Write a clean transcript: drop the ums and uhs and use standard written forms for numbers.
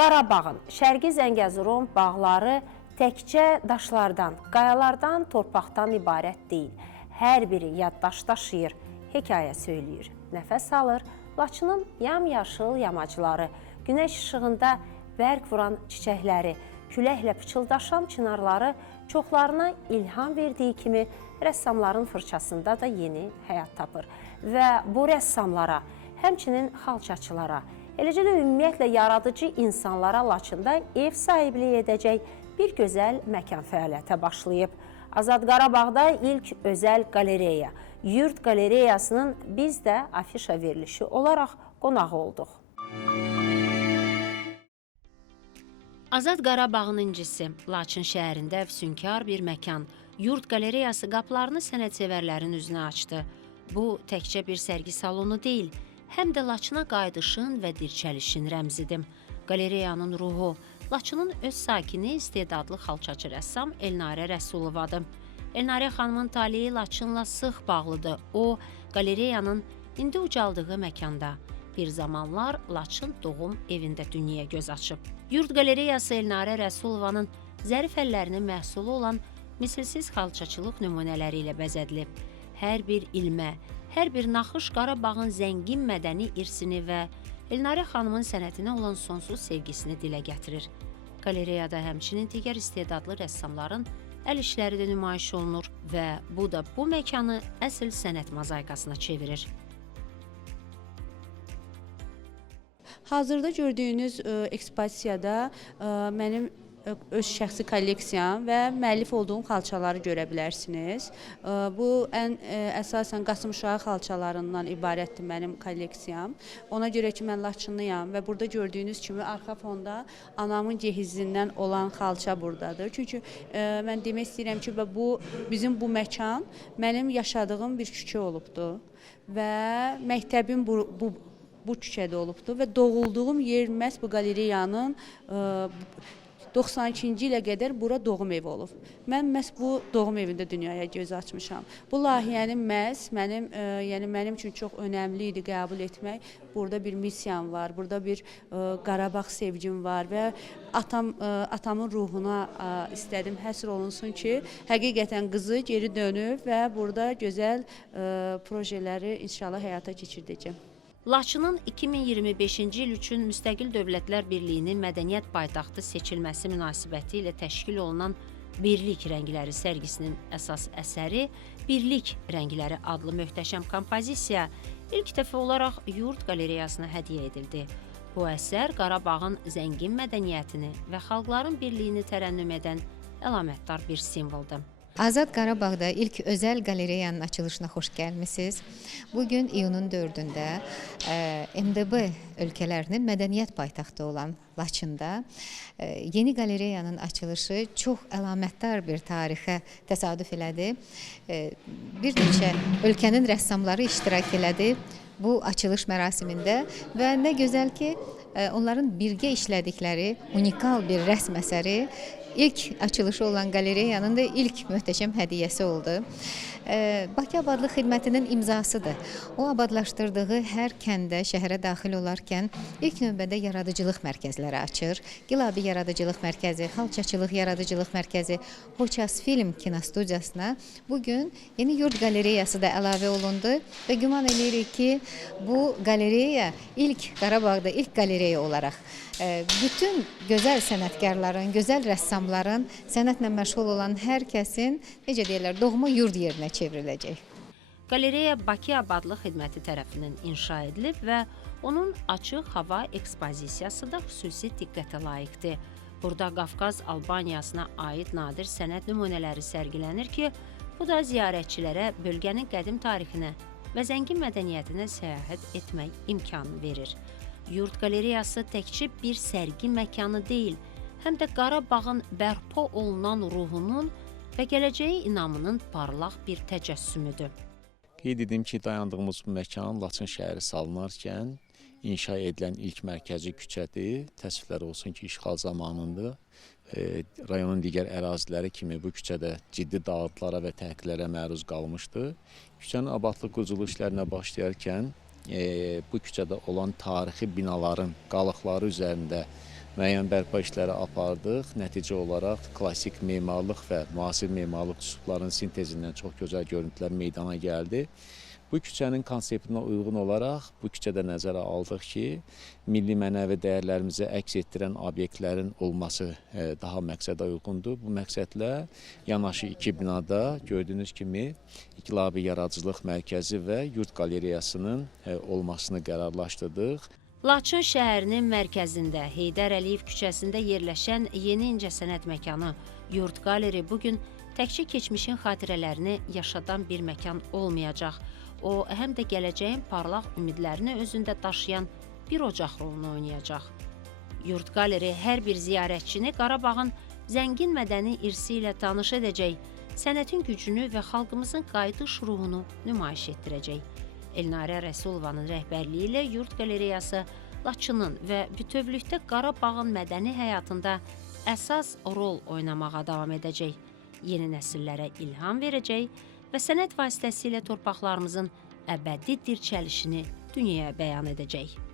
Qarabağın Şərqi Zəngəzurun bağları təkcə daşlardan, qayalardan, torpaqdan ibarət deyil. Hər biri yaddaş daşıyır, hekayə söyləyir, nəfəs alır. Laçının yamyaşıl yamacları, günəş işığında bərq vuran çiçəkləri, küləklə pıçıldaşan çınarları çoxlarına ilham verdiyi kimi rəssamların fırçasında da yeni həyat tapır. Və bu rəssamlara, həmçinin xalçaçılara, eləcə də ümumiyyətlə yaradıcı insanlara Laçında ev sahibliyi edəcək bir gözəl məkan fəaliyyətə başlayıb. Azad Qarabağda ilk özəl qalereya, Yurd qalereyasının biz də afişa verilişi olaraq qonağı olduq. Azad Qarabağın incisi, Laçın şəhərində əfsünkar bir məkan, Yurd qalereyası qapılarını sənətsevərlərin üzünə açdı. Bu təkcə bir sərgi salonu deyil, həm də Laçına qayıdışın və dirçəlişin rəmzidir. Qalereyanın ruhu, Laçının öz sakini istedadlı xalçaçı rəssam Elnarə Rəsulovadır. Elnarə xanımın taleyi Laçınla sıx bağlıdır. O, qalereyanın indi ucaldığı məkanda bir zamanlar Laçın doğum evində dünyaya göz açıb. Yurd qalereyası Elnarə Rəsulovanın zərif əllərinin məhsulu olan misilsiz xalçaçılıq nümunələri ilə bəzədilib. Hər bir ilmə, hər bir naxış Qarabağın zəngin mədəni irsini və Elnarə xanımın sənətinə olan sonsuz sevgisini dilə gətirir. Qalereyada həmçinin digər istedadlı rəssamların əl işləri də nümayiş olunur və bu da bu məkanı əsl sənət mozaikasına çevirir. Hazırda gördüyünüz ekspozisiyada mənim öz şəxsi kolleksiyam və müəllif olduğum xalçaları görə bilərsiniz. Bu əsasən Qasımışağı xalçalarından ibarətdir mənim kolleksiyam. Ona görə ki, mən Laçınlıyam və burada gördüyünüz kimi arxa fonda anamın cehizindən olan xalça buradadır. Çünki mən demək istəyirəm ki, bizim bu məkan mənim yaşadığım bir küçə olubdur və məktəbim bu küçədə olubdur və doğulduğum yer məhz bu qalereyanın 92-ci ilə qədər bura doğum evi olub. Mən məhz bu doğum evində dünyaya göz açmışam. Bu layihəni məhz mənim üçün çox önəmli idi qəbul etmək. Burada bir missiyam var, burada bir Qarabağ sevgim var və atamın ruhuna istədim həsr olunsun ki, həqiqətən qızı geri dönüb və burada gözəl projeləri inşallah həyata keçirdəcəm. Laçının 2025-ci il üçün Müstəqil Dövlətlər Birliyinin mədəniyyət paytaxtı seçilməsi münasibəti ilə təşkil olunan Birlik rəngləri sərgisinin əsas əsəri Birlik rəngləri adlı möhtəşəm kompozisiya ilk dəfə olaraq Yurd qalereyasına hədiyyə edildi. Bu əsər Qarabağın zəngin mədəniyyətini və xalqların birliyini tərənnüm edən əlamətdar bir simvoldur. Azad Qarabağda ilk özəl qalereyanın açılışına xoş gəlmisiniz. Bugün iyunun 4-də MDB ölkələrinin mədəniyyət paytaxtı olan Laçında yeni qalereyanın açılışı çox əlamətdar bir tarixə təsadüf elədi. Bir neçə ölkənin rəssamları iştirak elədi bu açılış mərasimində və nə gözəl ki, onların birgə işlədikləri unikal bir rəsm əsəri İlk açılışı olan qalereyanın da ilk möhtəşəm hədiyyəsi oldu. Bakı Abadlıq Xidmətinin imzasıdır. O abadlaşdırdığı hər kəndə, şəhərə daxil olarkən ilk növbədə yaradıcılıq mərkəzləri açır. Gilabi Yaradıcılıq Mərkəzi, Xalçaçılıq Yaradıcılıq Mərkəzi, Hoças Film kinostudiyasına bugün yeni Yurd qalereyası da əlavə olundu və güman edirik ki, bu qalereya Qarabağda ilk qalereya olaraq bütün gözəl sənətkarların, gözəl rəssamların, sənətlə məşğul olan hər kəsin, necə deyirlər, doğma yurd yerinə çevriləcək. Qalereya Bakı Abadlıq Xidməti tərəfindən inşa edilib və onun açıq hava ekspozisiyası da xüsusi diqqətə layiqdir. Burada Qafqaz Albaniyasına aid nadir sənət nümunələri sərgilənir ki, bu da ziyarətçilərə bölgənin qədim tarixinə və zəngin mədəniyyətinə səyahət etmək imkanı verir. Yurd qalereyası təkcə bir sərgi məkanı deyil, həm də Qarabağın bərpa olunan ruhunun və gələcəyə inamının parlaq bir təcəssümüdür. Qeyd edim ki, dayandığımız bu məkan Laçın şəhəri salınarkən inşa edilən ilk mərkəzi küçədir. Təəssüflər olsun ki, işğal zamanında rayonun digər əraziləri kimi bu küçədə ciddi dağıntılara və təhqirlərə məruz qalmışdı. Küçənin abadlıq quruculuq işlərinə başlayarkən bu küçədə olan tarixi binaların qalıqları üzərində müəyyən bərpa işləri apardıq. Nəticə olaraq klassik memarlıq və müasir memarlıq üslublarının sintezindən çox gözəl görüntülər meydana gəldi. Bu küçənin konseptinə uyğun olaraq bu küçədə nəzərə aldıq ki, milli mənəvi dəyərlərimizi əks etdirən obyektlərin olması daha məqsədə uyğundur. Bu məqsədlə yanaşı 2 binada gördüyünüz kimi İnqilabi Yaradıcılıq Mərkəzi və Yurd Qalereyasının olmasını qərarlaşdırdıq. Laçın şəhərinin mərkəzində Heydər Əliyev küçəsində yerləşən yeni incəsənət məkanı Yurd Qaleri bugün təkcə keçmişin xatirələrini yaşadan bir məkan olmayacaq. O, həm də gələcəyin parlaq ümidlərini özündə daşıyan bir ocaq rolunu oynayacaq. Yurd Qaleri hər bir ziyarətçini Qarabağın zəngin mədəni irsi ilə tanış edəcək, sənətin gücünü və xalqımızın qayıdış ruhunu nümayiş etdirəcək. Elnarə Rəsulovanın rəhbərliyi ilə Yurd Qalereyası Laçının və bütövlükdə Qarabağın mədəni həyatında əsas rol oynamağa davam edəcək. Yeni nəsillərə ilham verəcək və sənət vasitəsilə torpaqlarımızın əbədi dirçəlişini dünyaya bəyan edəcək.